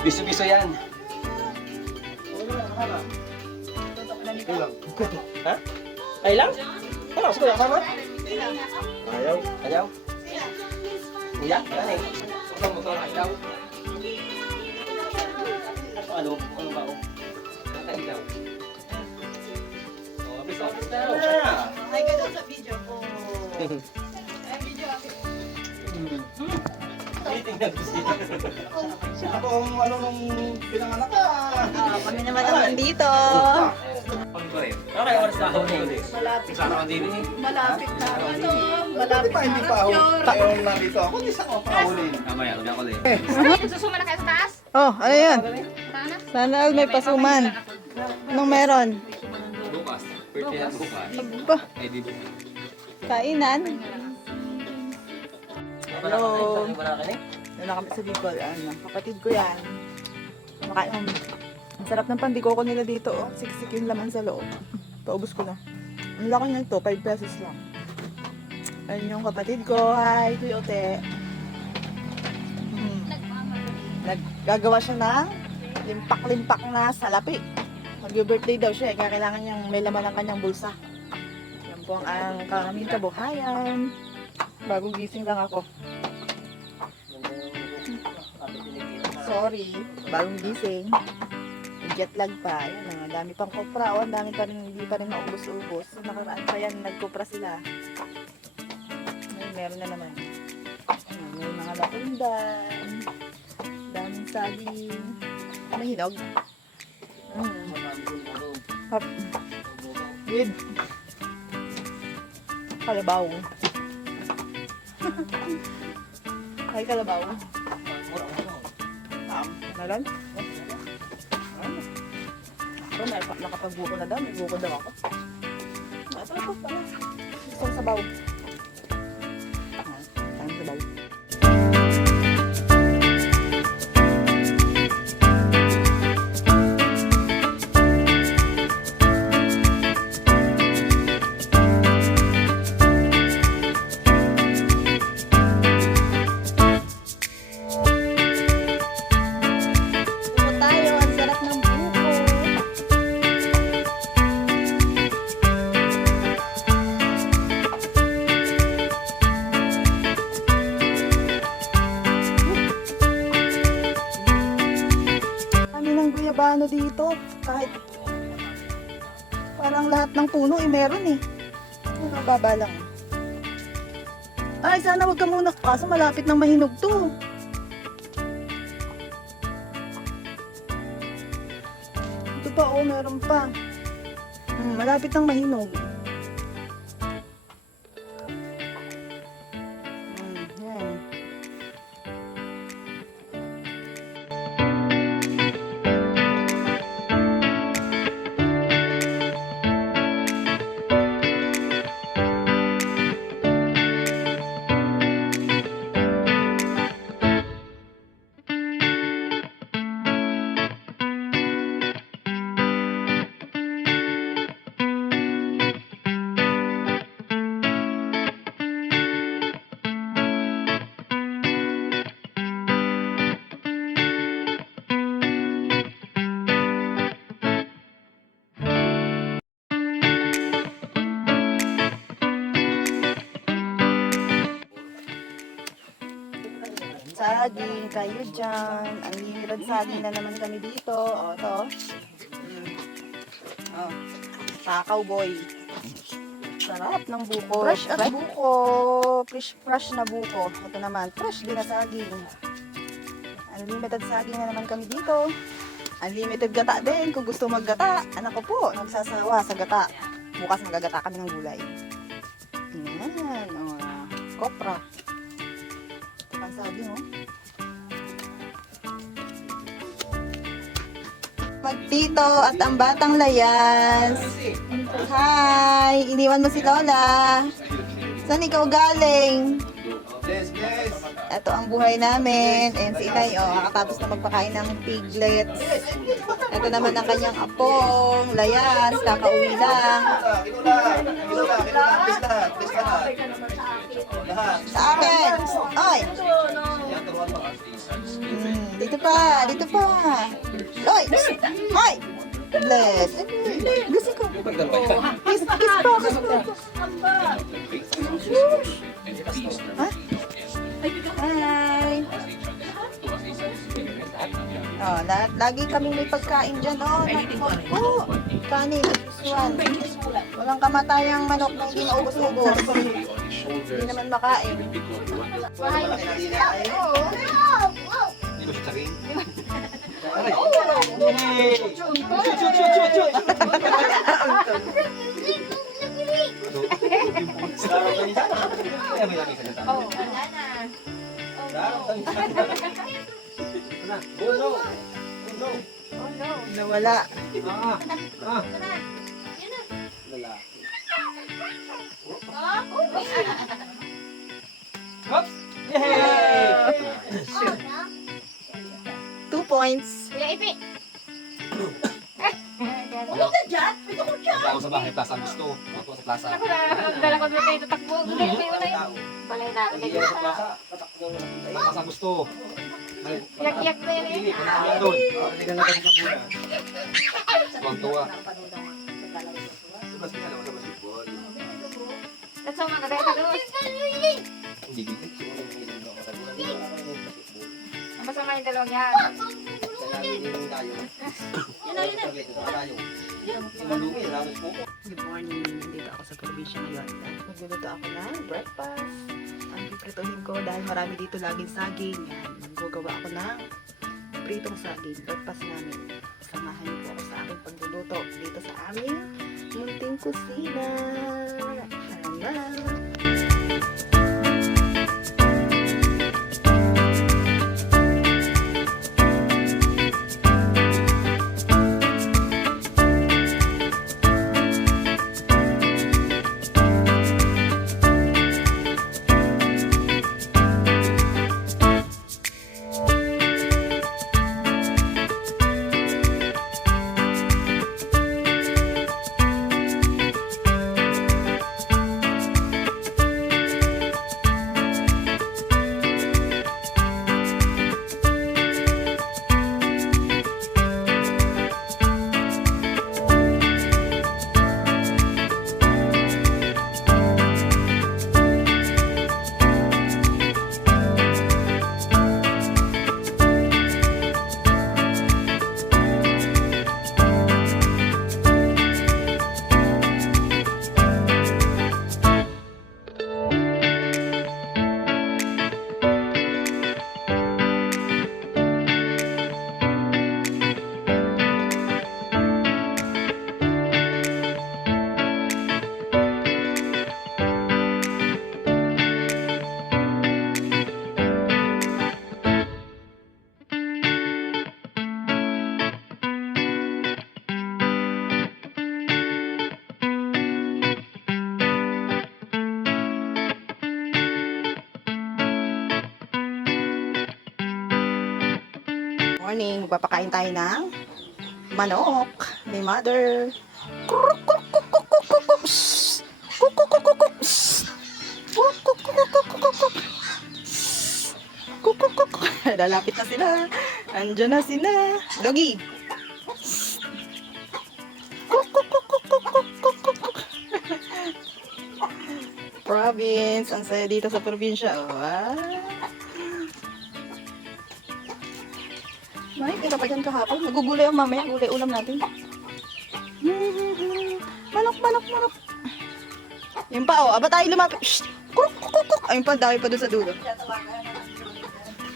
Biso-biso yan. Ha? Ay lang? Ano? Sige, sama? Ayaw. Ayaw? Kuya? Ano eh? Huwag mo ito na ilaw. Ano? Ano ba ako? Nakailaw. Oh, bis-office na. Ay, ganun sa video ko. Ay, video ako. Tingnan ko siya. Ako ang ano nung pinanganak ka. Kami naman ang nandito. Okay, oras na ako ngayon. Malapit. Sana ako din eh. Malapit na. Ano? Hindi Malapit pa, hindi na. pa ako. Ngayon nandito ako, hindi sa ako pahulin. Mamaya, ulit ako ulit. Susuma na kayo sa taas? Oh, ano yun? Sana? Sana all may pasuman. Anong meron? Bukas. Pwede yan bukas. Ba, Ay, di bukas. kainan? Hello. Doon na kami sa Bicol. Ano, kapatid ko yan. Makain mo. Ang sarap ng pandikoko nila dito. Oh. Siksik yung laman sa loob. Paubos ko na. Ang laki nito, 5 pesos lang. Ayun yung kapatid ko. Hi, Kuya Ote. Naggagawa siya ng limpak-limpak na salapi. Mag-birthday daw siya. Kaya kailangan niyang may laman ang kanyang bulsa. Yan po ang aming kabuhayan. Bagong gising lang ako. Sorry, bagong gising. Jet lag pa. Yan na, dami pang kopra. O, ang dami pa rin, hindi pa rin maubos-ubos. So, nakaraan pa yan, nagkopra sila. Meron na naman. May mga lapundan. Daming saging. Mahinog. Hop. With kalabaw. Ay, kalabaw. Meron? Ito, nakapagbuko na daw. May buko daw ako. Ito ako pala. Isang sabaw. Isang sabaw. Ano dito, kahit parang lahat ng puno meron eh. Mababa lang. Ay, sana wag ka muna, kaso malapit nang mahinog to. Ito pa, oh, meron pa. Malapit nang mahinog. Yan. Saging, kayo dyan. Ang hirad saging na naman kami dito. O, ito. O. Takaw boy. Sarap ng buko. Fresh at buko. Fresh na buko. Ito naman, fresh din na saging. Unlimited saging na naman kami dito. Unlimited gata din kung gusto maggata. Anak ko po, nagsasawa sa gata. Bukas magagata kami ng gulay. Yan. Kopra. Ito pang saging, oh. Magtito at ang batang layas. Hi! Iniwan mo si Lola. Saan ikaw galing? Yes. Ito ang buhay namin. Ayan si Inay, kakatapos na magpakain ng piglets. Ito naman ang kanyang apong, layas, kakauwi lang. Kinula. Please lahat. Sa akin! Oy! Dito pa! Oy! Oy! Bless! Gusto ko! Kiss po! Ha? Hi! Lagi kami may pagkain dyan, kanin, isuan. Walang kamatayang manok na hindi maubos-ubos. Hindi naman makain. Nawala. Yay! 2 points. Kuya Ipi. Ako sa bahay, plaza ang gusto. Ako sa plaza. Ako na, dala ko doon kayo tatakbo. Hindi kayo na yun. Balay na. Plaza ang gusto. Yak-yak na yun eh. Hindi, kailangan doon. Hindi ka natin sa pula. Tuwang-tuwa. That's all mga dahil ka doon. Hindi dito. Ang masama yung dalawang yan. Good morning. Dito ako sa probinsya ngayon. Magluluto ako ng breakfast. Ang piprituhin ko dahil marami dito laging saging. Yan. Maggagawa ako ng pritong saging. Breakfast namin. Samahan niyo po ako sa aking pagluluto dito sa aming munting kusina. Alam na. Morning, magpapakain tayo ng manok ni mother. Lalapit na sila. Andiyan na sila. Doggy. Province. Ang saya dito sa probinsya. May, kita pa dyan kahapon. Nagugulay ang mamaya. Gulay ulam natin. Manok, manok, manok. Yung pa, oh. Aba tayo lumapit. Shh! Kuruk, kuruk, kuruk. Ayun pa, dami pa doon sa dulo.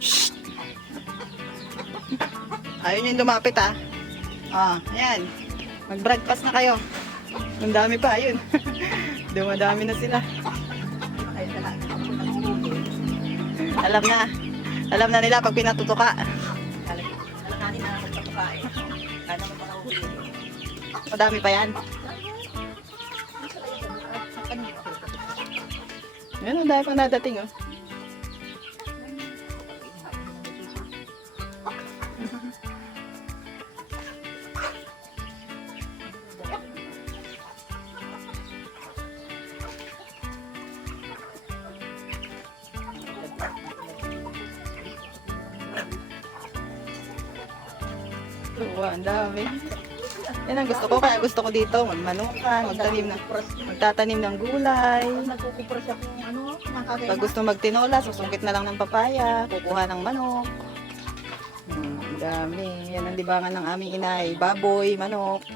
Shh! Ayun yung lumapit, ah. Ah, ayan. Mag-broadcast na kayo. Ang dami pa, ayun. Dumadami na sila. Alam na. Alam na nila pag pinatutuka. Madami pa yan. Yan, ang dami pang nadating, oh. Wow, ang dami. Yan ang gusto ko. Kaya gusto ko dito magmanukan, magtatanim ng gulay. Nagkukupras ako ng ano, nakagay Pag gusto magtinola, susungkit na lang ng papaya, kukuha ng manok. Ang dami. Yan ang libangan ng aming inay. Baboy, manok.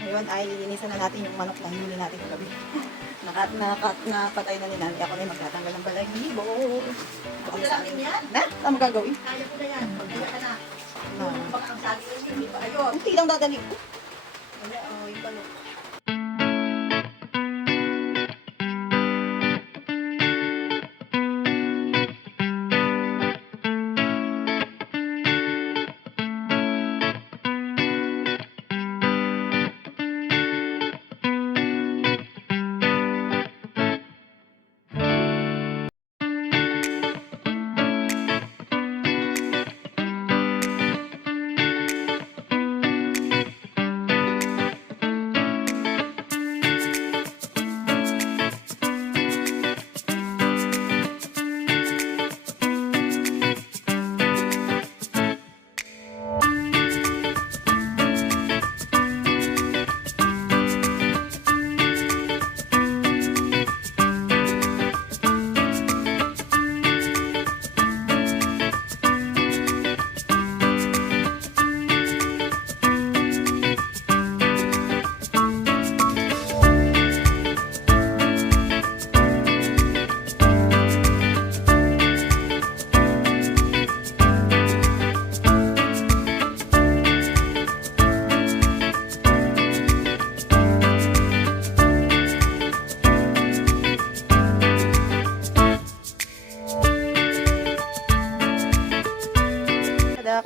Ngayon ay lilinisan na natin yung manok na hinuli natin kagabi. Napatay na ni nanay. Ako na yung magtatanggal ng balahibo. Na? Ano gagawin? Kaya ko na yan. Magkaya ka na. Ah. Baka ang sabi ko, hindi pa ayun. Hindi lang dadaling. Wala, oh, yung balok.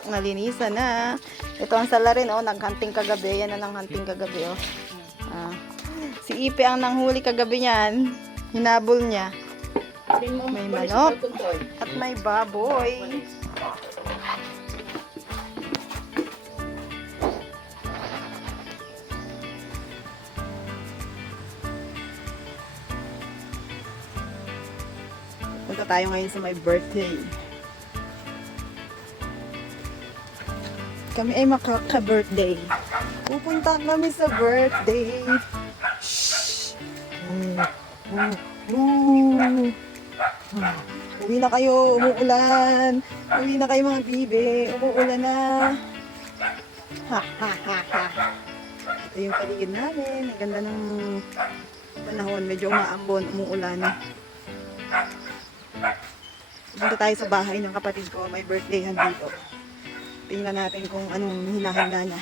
Nalinisan na. Ito ang sala rin, oh, naghunting kagabi. Yan na nang hunting kagabi, oh. Ah. Si Ipe ang nanghuli kagabi niyan. Hinabol niya. May manok at may baboy. Punta tayo ngayon sa my birthday. Kami ay makaka-birthday. Pupunta kami sa birthday. Shhh! Uwi na kayo, umuulan. Uwi na kayo mga bibe, umuulan na. Ha ha ha ha. Ito yung paligid namin. Ang ganda ng panahon. Medyo umaambon, umuulan. Punta tayo sa bahay ng kapatid ko. May birthday dito. Tingnan natin kung anong hinahanda niya.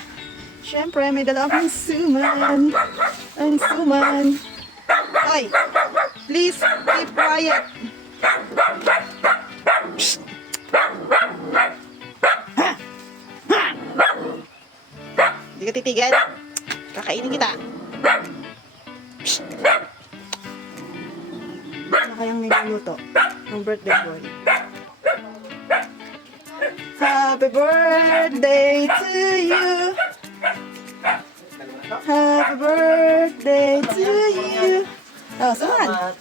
Siyempre, may dala akong suman. Ang suman. Ay, please keep quiet. Psst. Ha! Ha! Hindi ka titigil. Kakainin kita. Psst. Ano kayang niluluto ng birthday boy? Happy birthday to you. Happy birthday to you. Oh, saan?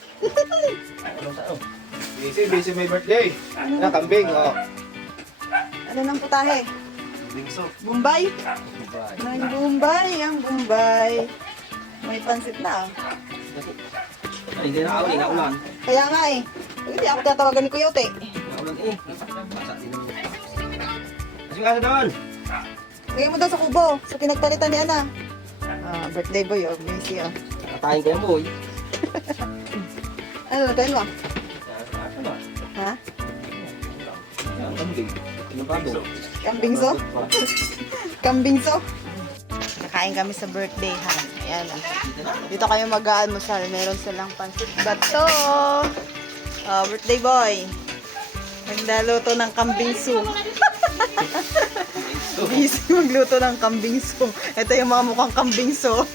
Busy may birthday. Kambing, oh. Ano ng putahe? Bingso. Bombay? Ng Bombay, ang Bombay. May pansit na. Hindi na ako, naulan. Kaya nga eh. Hindi ako tatawagan ni Kuya Ote. Naulan eh. Basa din naman. Kasi nga doon. Lagay mo daw sa kubo. Sa pinagpalitan ni Ana. Ah, birthday boy, oh. Busy, oh. Kakain ko yung boy. Ano, lagayin mo? Ano? Ha? Ang kambing. Ano ba ito? Kambingso? Kambingso? Nakain kami sa birthday, ha? Ayan, oh. Dito kayo mag-aalmusal. Meron silang pansit bato. Oh, birthday boy. Nagdaluto ng kambing soup. Busy magluto ng kambing soup. Ito yung mga mukhang kambing soup.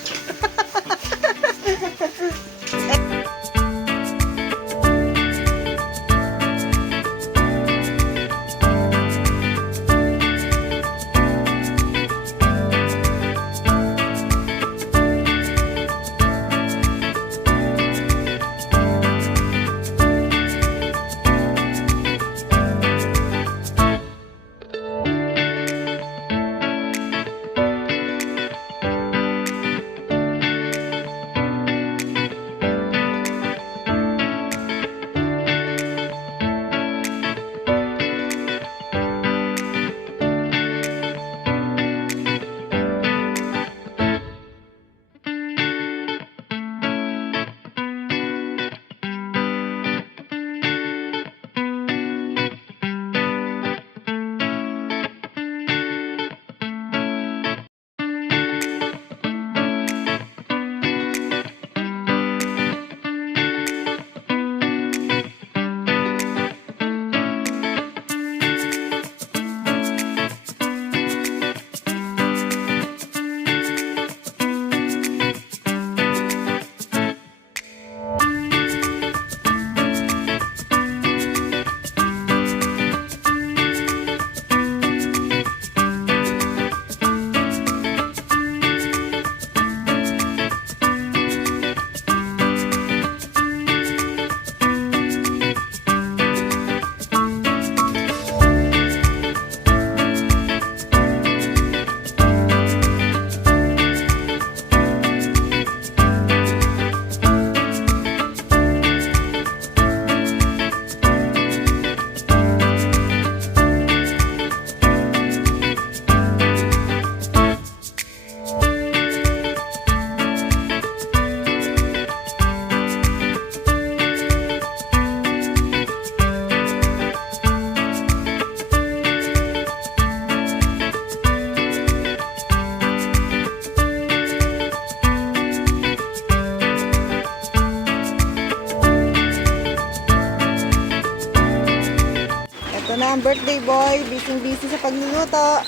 Ito na ang birthday boy. Busy sa pagluluto.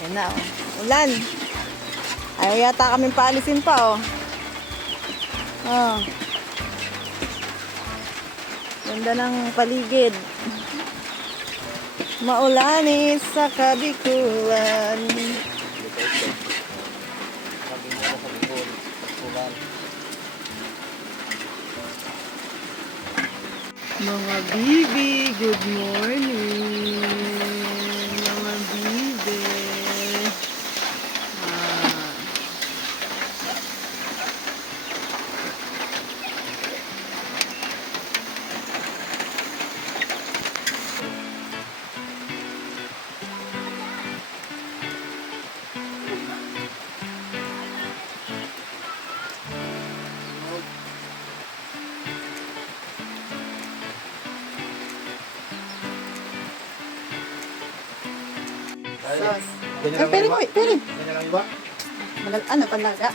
Yan na, oh. Ulan. Ayaw yata kaming paalisin pa, oh. Oh. Ganda ng paligid. Maulanis sa Kabikulan. Mga bibi, good morning. Mga bibi. Sauce. Ay, pwede mo, pwede. Yan na lang iba. Ano, panlaga?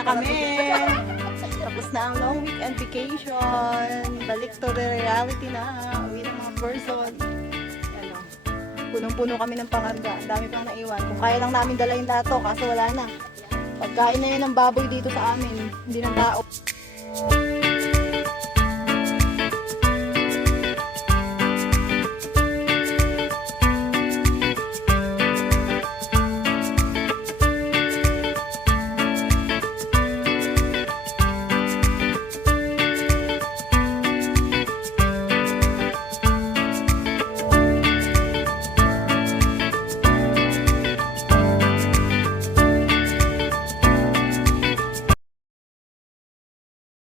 Na kami. Tapos na ang long weekend vacation. Balik to the reality na. Uwi ng mga person. Ano, punong-puno kami ng pangarga. Ang dami pang naiwan. Kung kaya lang namin dalayin lahat to, kaso wala na. Pagkain na yan ng baboy dito sa amin. Hindi ng tao.